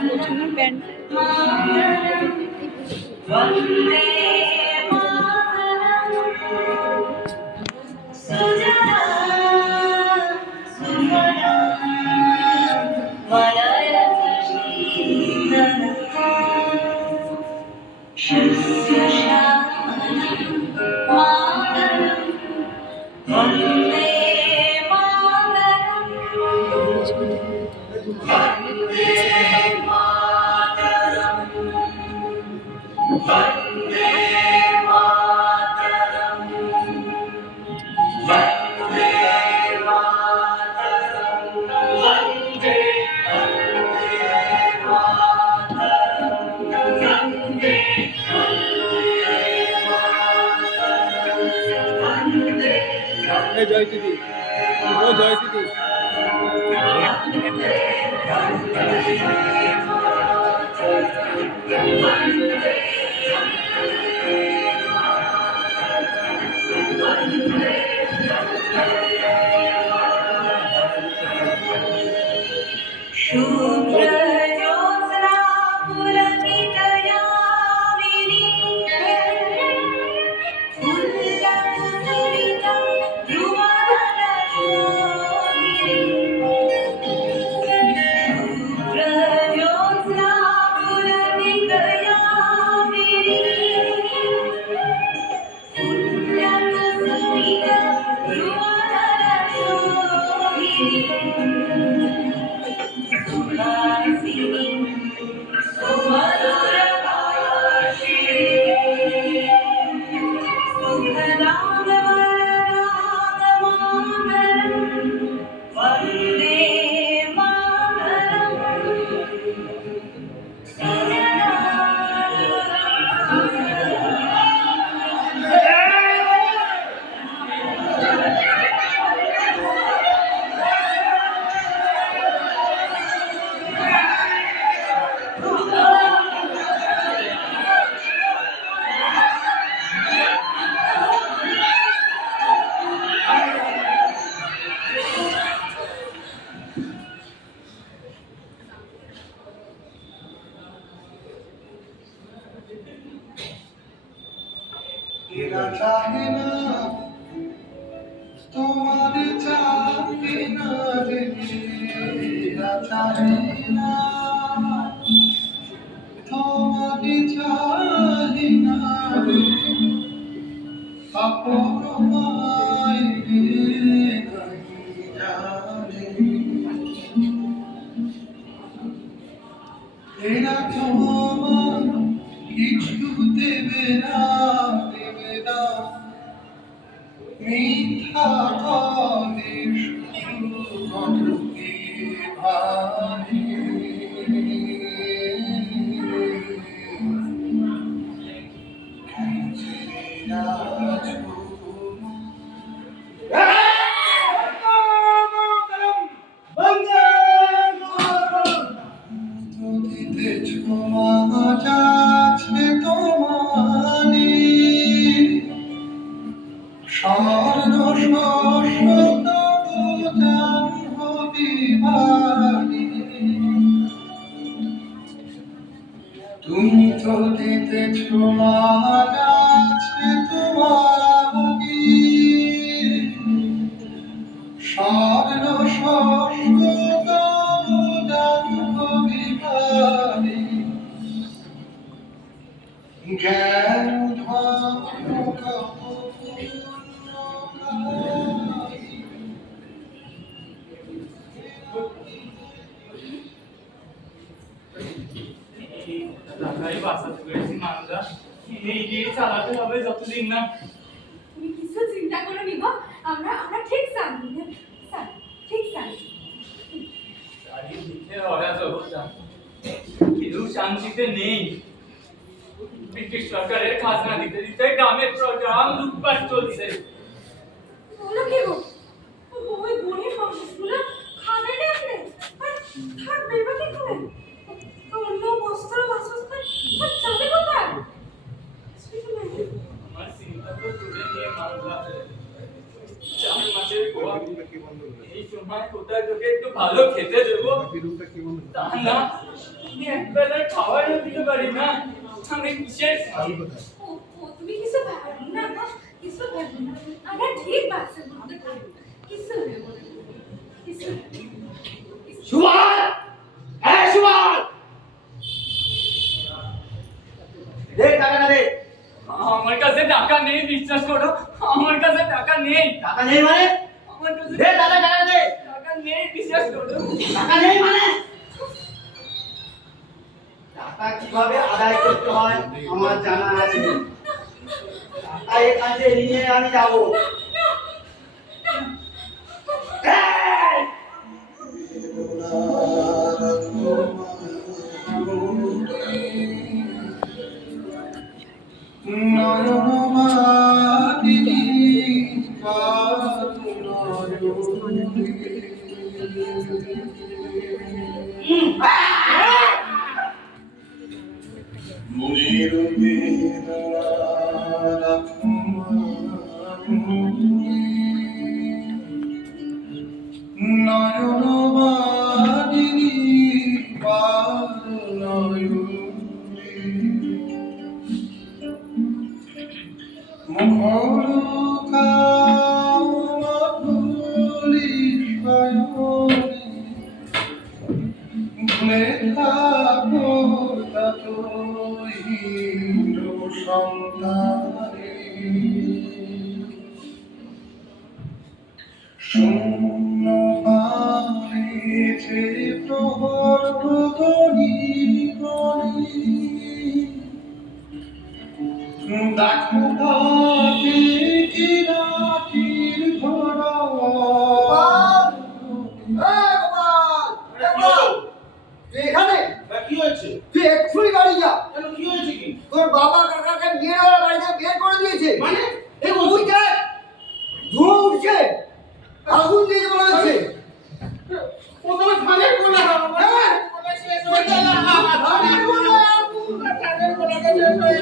প্রথমে ব্যান্ড জয় দিদি ও জয় দিদি चाहे ना तुम्हारे चाहे ना चाहे ना तुम्हारे चाहे ना अपमाय नहीं जाने तेरा तुम्हारा किछु देवे ना মিথ্যা করে শুধু ভাবি যাচ্ছে তোমারি স্বর্ণ শস্য জাহ্নবী তুমি তো দিতেছ যাচ্ছে তোমারি স্বর্ণ শস্য জাহ্নবী জ্ঞান চালাতে হবে যতদিন না তুমি কিছু চিন্তা করো নি গো আমরা ঠিক জানি স্যার ঠিক জানি চারিদিকে অরাজক কেউ শান্তিতে নেই ব্রিটিশ সরকারের খাজনা দিতে দিতে গ্রামের প্রোগ্রাম লুটপাট চলছে বলো কি গো ওই গরিব মানুষগুলো খাবে না আপনি আর থাকবে বা কি করে অন্য বস্ত্র বাসস্থান সব যাবে কোথায় আমার চিন্তা তো তুলে নিয়ে মানলাম 4 মাসের গোয়া এই সময় কোথায় তোকে একটু ভালো খেতে দেবো তা না আমি একবেলা খাবারও দিতে পারি না, আমি কিসের ও তুমি কিছু ভাবো না না, কিছু ভাবো না, আমরা ঠিক আছে মনে করি কিছু কিছু সুবল, এই সুবল, দে টাকাটা দে। আমার কাছে টাকা নেই, বিশ্বাস করো আমার কাছে টাকা নেই। টাকা নেই মানে? আমার কাছে দে টাকাটা দে। টাকা নেই, বিশ্বাস করো। টাকা নেই মানে? টাকা কিভাবে আদায় করতে হয় আমার জানা আছে। টাকা এখান থেকে নিয়ে আমি যাবো। এই! নয়নমালিনী মনের নয়নমালিনী মুখর কাউলি ভুলে থাকো তত হিন্দু সন্তানে শূন্য পানিতে প্রহর গনি গনি দেখো তাকে কি রাখির ঘোড়া এখানে কি হয়েছে? তুই এক্ষুনি বাড়ি যা। কেন কি হয়েছে কি? তোর বাবা কাকাকে মেয়ের ওরা বাড়িতে বের করে দিয়েছে। মানে এই তুই দেখ, ধোঁয়া উঠছে, আগুন দিয়েছে মনে হচ্ছে। প্রথমে ধানের গোলা হ্যাঁ। গোলা শেষ হয়ে গেল। ধানের গোলা, ধানের গোলা শেষ হয়ে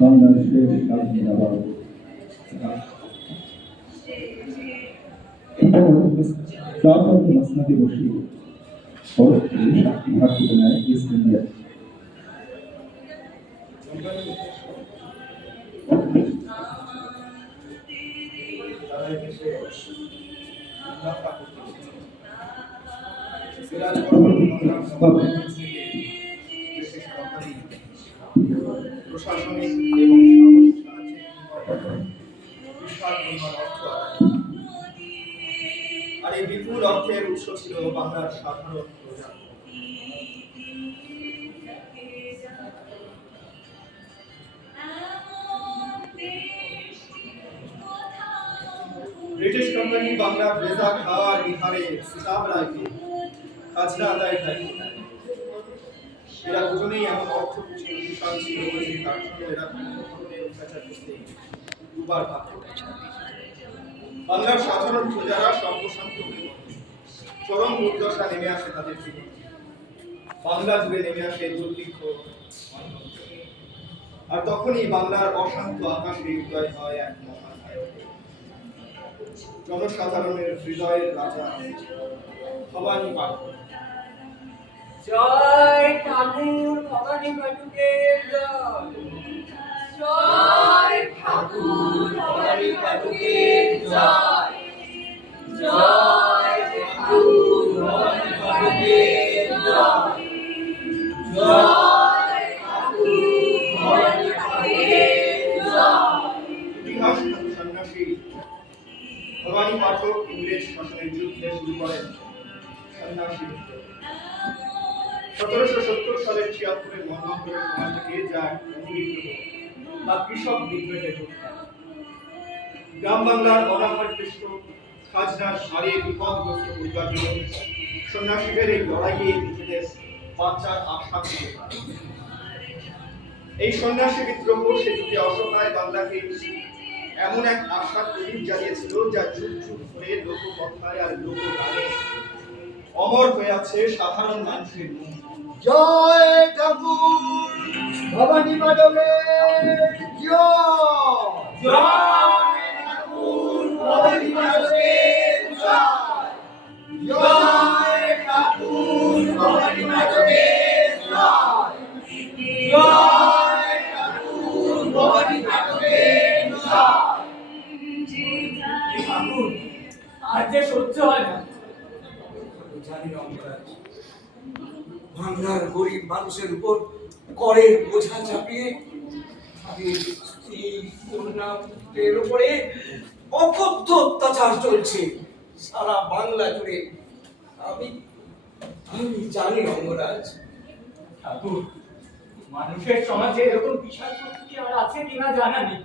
বাংলাদেশের স্বাধীনতাবাদ তারপর মাসনাদি বসি পরবর্তী সাক্ষী ভাগ নেয় ইস্ট ইন্ডিয়া প্রশাসনিক এবং সামরিক সাহায্যের বিশাল পরিমাণ অর্থ আদায়। আর এই বিপুল অর্থের উৎস ছিল বাংলার সাধারণ প্রজা। ব্রিটিশ কোম্পানি বাংলার রেজা খাওয়ার বিহারে সিতাব রায়কে খাজনা আদায়ের দায়িত্ব দেয়। এরা দুজনেই এমন অর্থ বিশাল ছিল যে তার সঙ্গে এরা বিভিন্ন ধরনের অত্যাচার করতে দুবার বাধ্য হয়েছে। বাংলার সাধারণ প্রজারা সর্বশান্ত হয়ে চরম দুর্দশা নেমে আসে তাদের জীবনে। বাংলা জুড়ে নেমে আসে দুর্ভিক্ষ, আর তখনই বাংলার অশান্ত আকাশে উদয় হয় এক মহানায়ক, জনসাধারণের হৃদয়ের রাজা ভবানী পাঠক। জয় ঠাকুর ভবানী পাঠকের জয়। জয় ঠাকুর ভবানী পাঠকের জয়। জয় ঠাকুর ভবানী পাঠকের জয়। জয় ঠাকুর ভবানী পাঠকের জয়। ইতিহাস সন্ন্যাসী ভবানী পাঠক ইংরেজ শাসনের যুদ্ধে শুরু করেন সন্ন্যাসী বিদ্রোহ। 1770 সালের 76-এর মন্বন্তরের সময় থেকে যায় বিদ্রোহ বা কৃষক বিদ্রোহে রূপ নেয়। গ্রাম বাংলার অনাহারপৃষ্ট খাজনার হারে বিপদগ্রস্ত পরিবার সন্ন্যাসীদের এই লড়াইয়ে নিজেদের বাঁচার আশা খুঁজে পায়। এই সন্ন্যাসী বিদ্রোহ সে যুগে অসহায় বাংলাকে এমন এক আশার প্রদীপ জ্বালিয়েছিল যা যুগ যুগ ধরে লোককথায় আর লোকগানে অমর হয়ে আছে সাধারণ মানুষের মনে। জয় ঠাকুর ভবানী পাঠকের জয়। জয় ঠাকুর ভবানী পাঠকের জয়। জয় ঠাকুর ভবানী পাঠকের জয়। জয় ঠাকুর ভবানী পাঠকের জয়। ঠাকুর আর যে সহ্য হয় না। জানি রঙ্গরাজ, বাংলার গরিব মানুষের উপর করের বোঝা চাপিয়ে তাদের স্ত্রী কন্যাদের উপরে অকথ্য অত্যাচার চলছে সারা বাংলা জুড়ে। আমি আমি জানি রঙ্গরাজ। ঠাকুর, মানুষের সমাজে এরকম বিশাল শক্তি আর আছে কিনা জানা নেই।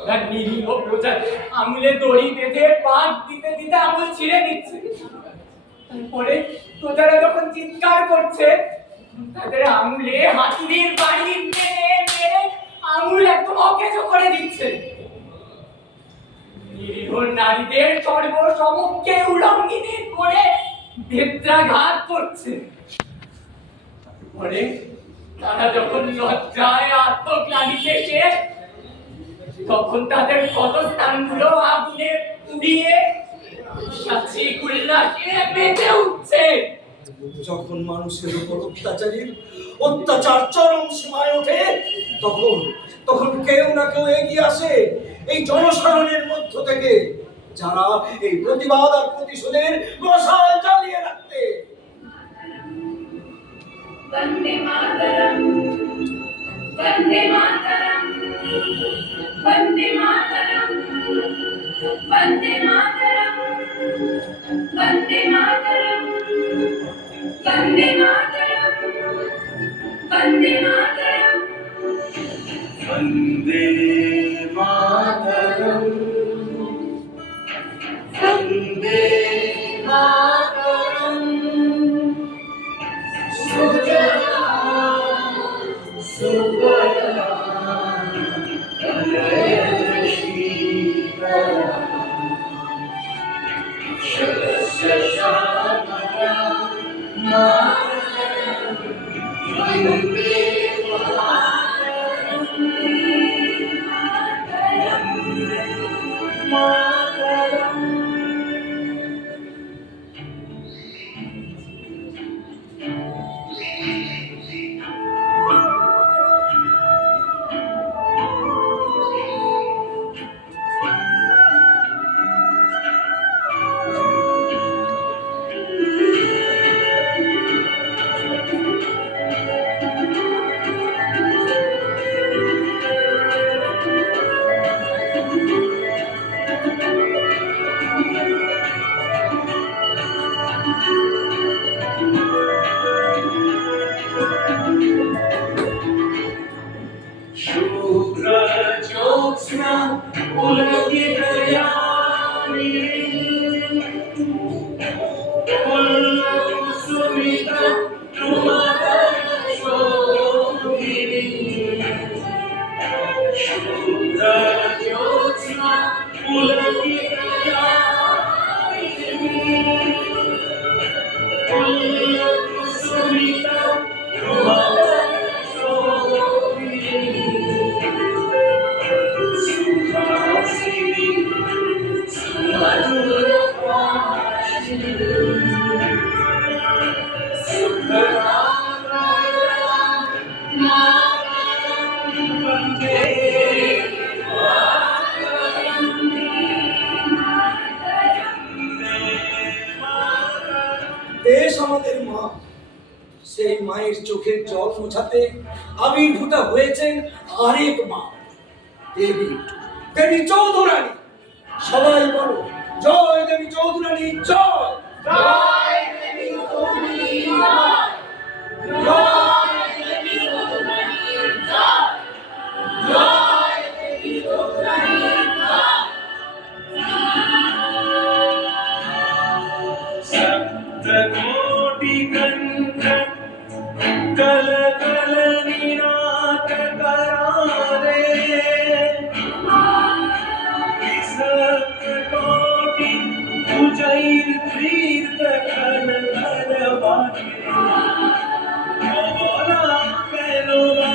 ওরা নিরীহ প্রজাদের আঙুলে দড়ি বেঁধে পাট দিতে দিতে আঙুল ছিঁড়ে দিচ্ছে। তারপরে প্রজারা যখন চিৎকার করছে তাদের আঙুলে হাতুড়ির বাড়ি মেরে মেরে আঙুল একদম অকেজো করে দিচ্ছে। নিরীহ নারীদের সর্বসমক্ষে উলঙ্গিনী করে বেত্রাঘাত করছে। তারপরে তারা যখন লজ্জায় আত্মগ্লানিতে শেষ, তখন তাদের ক্ষতস্থানগুলো আগুনে পুড়িয়ে সাথী উল্লাসে মেতে উঠছে। যখন মানুষের উপর অত্যাচার চরম সীমায় ওঠে, তখন তখন কেউ না কেউ এগিয়ে আসে এই জনসাধারণের মধ্য থেকে, যারা এই প্রতিবাদ আর প্রতিশোধের মশাল জ্বালিয়ে রাখতে। বন্দে মাতরম, বন্দে মাতরম, বন্দে মাতরম, বন্দে মাতরম, বন্দে মাতরম, বন্দে মাতরম, বন্দে মাতরম, বন্দে মাতরম, বন্দে মাতরম, সুজলাং সুফলাং মলয়জশীতলাং শস্য শ্যামলাং মাতরম বন্দে শুভ্র জ্যোৎস্না পুলকিতয়ামিনী পুল্লকুসুমিত প্রমদশোভিনী শুভ্র জ্যোৎস্না পুলকিতয়ামিনী পুল্লকুসুমিত প্রমদশোভিনী সুহাসিনী সুমধুরভাষিণী সুখদায়কা মাতরম বন্দে দেশ আমাদের মা, সেই মায়ের চোখের জল মোছাতে আবির্ভূতা হয়েছেন আরেক মা, দেবী দেবী চৌধুরানী। সবাই বলো জয় দেবী চৌধুরানী জয়। জয় দেবী চৌধুরানী জয়। জয় দেবী চৌধুরানী জয়। জয় দেবী চৌধুরানী জয়। सप्तकोटि कंठ कल कल निरात करारे सप्तकोटि उजैर तीर्थ कल कल बाटे मोला पेलोगा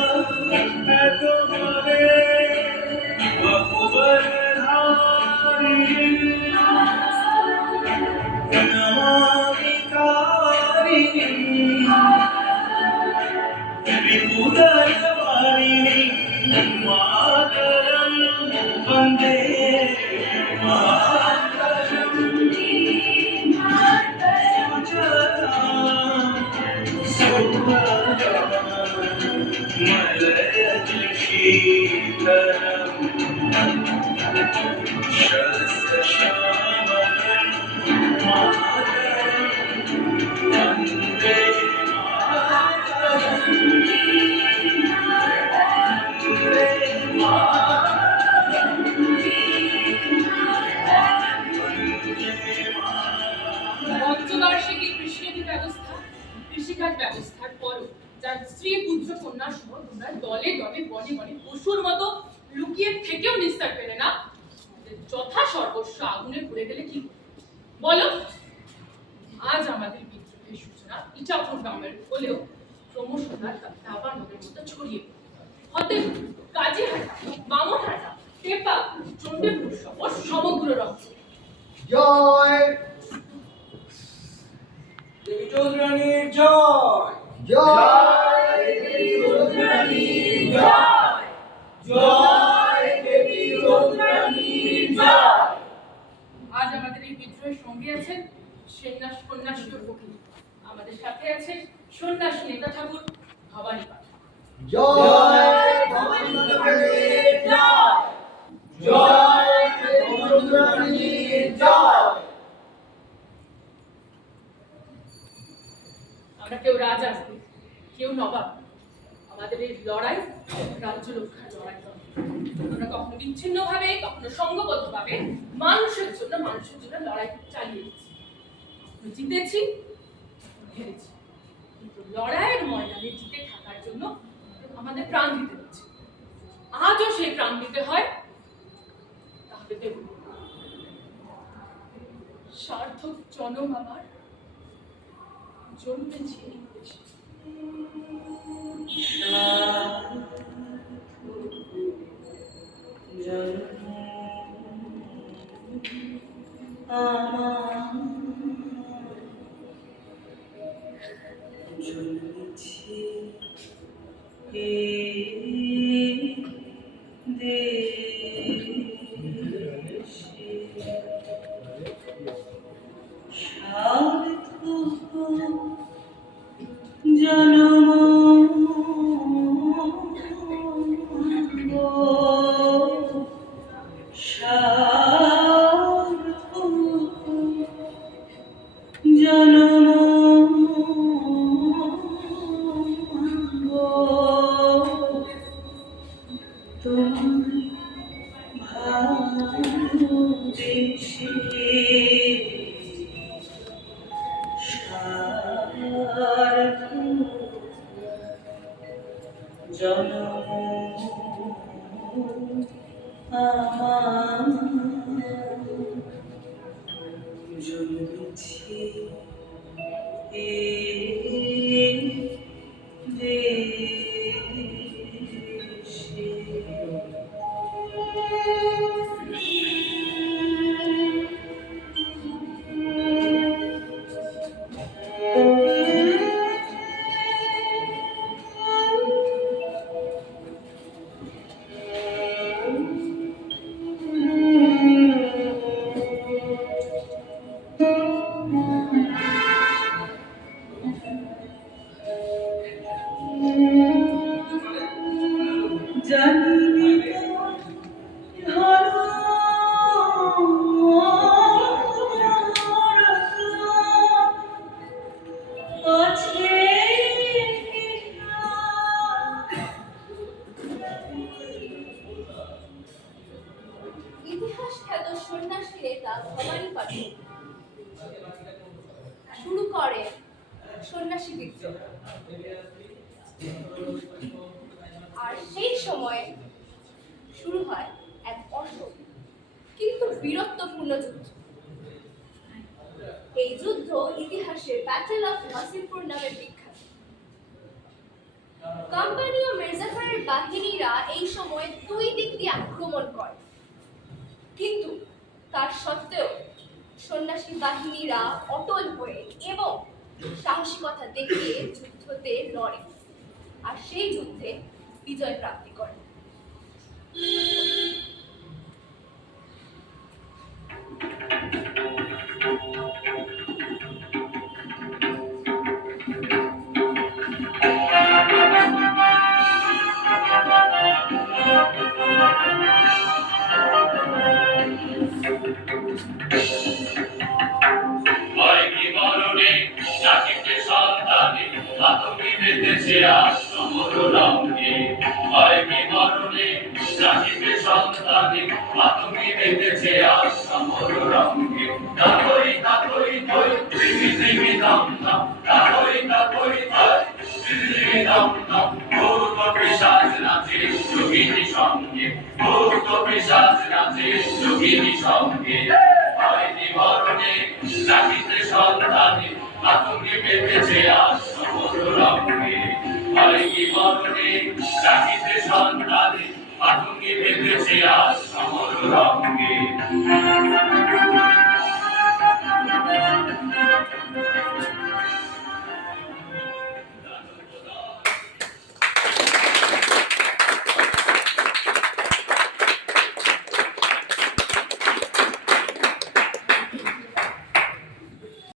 तुम्हारे अकबर धारी नमामि तारिणी त्रिपुरवारिणी मातरं वन्दे मातरं सुजलां मलयजशीतलम् शस्यश्यामलं मातरं वन्दे मातरं वन्दे मातरं পঞ্চবার্ষিকী কৃষিনীতি ব্যবস্থা, কৃষিকাজ ব্যবস্থার পরও যার স্ত্রী পুত্র কন্যা সহ তোমরা দলে দলে বনে বনে পশুর মতো লুকিয়ে থেকেও নিস্তার পেলে না, যথা সর্বস্ব আগুনে পুড়ে গেলে কি করবে? বলো। আজ আমাদের বিদ্রোহের সূচনা ইচাপুর গ্রামের হলেও ক্রমশ তার দাবানলের মতো ছড়িয়ে হতে কাজীহাটা, বামনহাটা, টেপা, চণ্ডীপুর সহ সমগ্র রক্ত। জয় দেবী চৌধুরানীর জয়। জয় দেবী চৌধুরানী জয়। জয় দেবী চৌধুরানী জয়। আজ আমাদের এই বিদ্রোহের সঙ্গে আছেন সন্ন্যাসী ও ফকির। আমাদের সাথে আছেন সন্ন্যাসী নেতা ঠাকুর ভবানী পাঠক। জয় ভবানী পাঠকের জয়। জয় দেবী চৌধুরানী জয়। আমরা কেউ রাজা, কেউ নবাব। আমাদের এই লড়াই রাজ্য রক্ষার লড়াই নয়। আমরা কখনো বিচ্ছিন্ন ভাবে, কখনো সংঘবদ্ধ ভাবে মানুষের জন্য লড়াই চালিয়ে দিচ্ছি। কখনো জিতেছি, হেরেছি, কিন্তু লড়াইয়ের ময়দানে জিতে থাকার জন্য আমাদের প্রাণ দিতে হচ্ছে। আজও সেই প্রাণ দিতে হয়, তাহলে দেব। সার্থক জনম আমার জন্মেছে এই দেশে। জনম ভালোবেসে সার্থক জনম আমার জন্মেছি এই দেশে। জানি ধরো আছে ইতিহাস খ্যাত সন্ন্যাসী নেতা ভবানী পাঠক শুরু করে সন্ন্যাসী বিদ্রোহ। আর সেই সময়ে শুরু হয় এক অশোক কিন্তু বীরত্বপূর্ণ যুদ্ধ। এই যুদ্ধ ইতিহাসে ব্যাটেল অফ নাসিরপুর নামে বিখ্যাত। কোম্পানি ও মির্জাফরের বাহিনীরা এই সময় দুই দিক দিয়ে আক্রমণ করে, কিন্তু তার সত্ত্বেও সন্ন্যাসী বাহিনীরা অটল হয়ে এবং সাহসিকতা দেখিয়ে যুদ্ধতে লড়ে আর সেই যুদ্ধে বিজয় প্রাপ্তি করে। হয় কি মরণে জাতিকে সন্তানে মাতঙ্গি বেঁধেছে আসমর রঙে। হয় কি মরণে জাতিকে সন্তানে মাতঙ্গি বেঁধেছে আসমর রঙে। তাকই তাকই থই পৃথিবী দম দম, তাকই তাকই থই পৃথিবী দম দম। ভূত পিশাচ নাচে যোগিনী সঙ্গে, ভূত পিশাচ নাচে যোগিনী সঙ্গে। হয় কি মরণে জাতিকে সন্তানে মাতঙ্গি বেঁধেছে আসমর রঙে। হয় কি মরণে জাতিকে সন্তানে মাতঙ্গি বেঁধেছে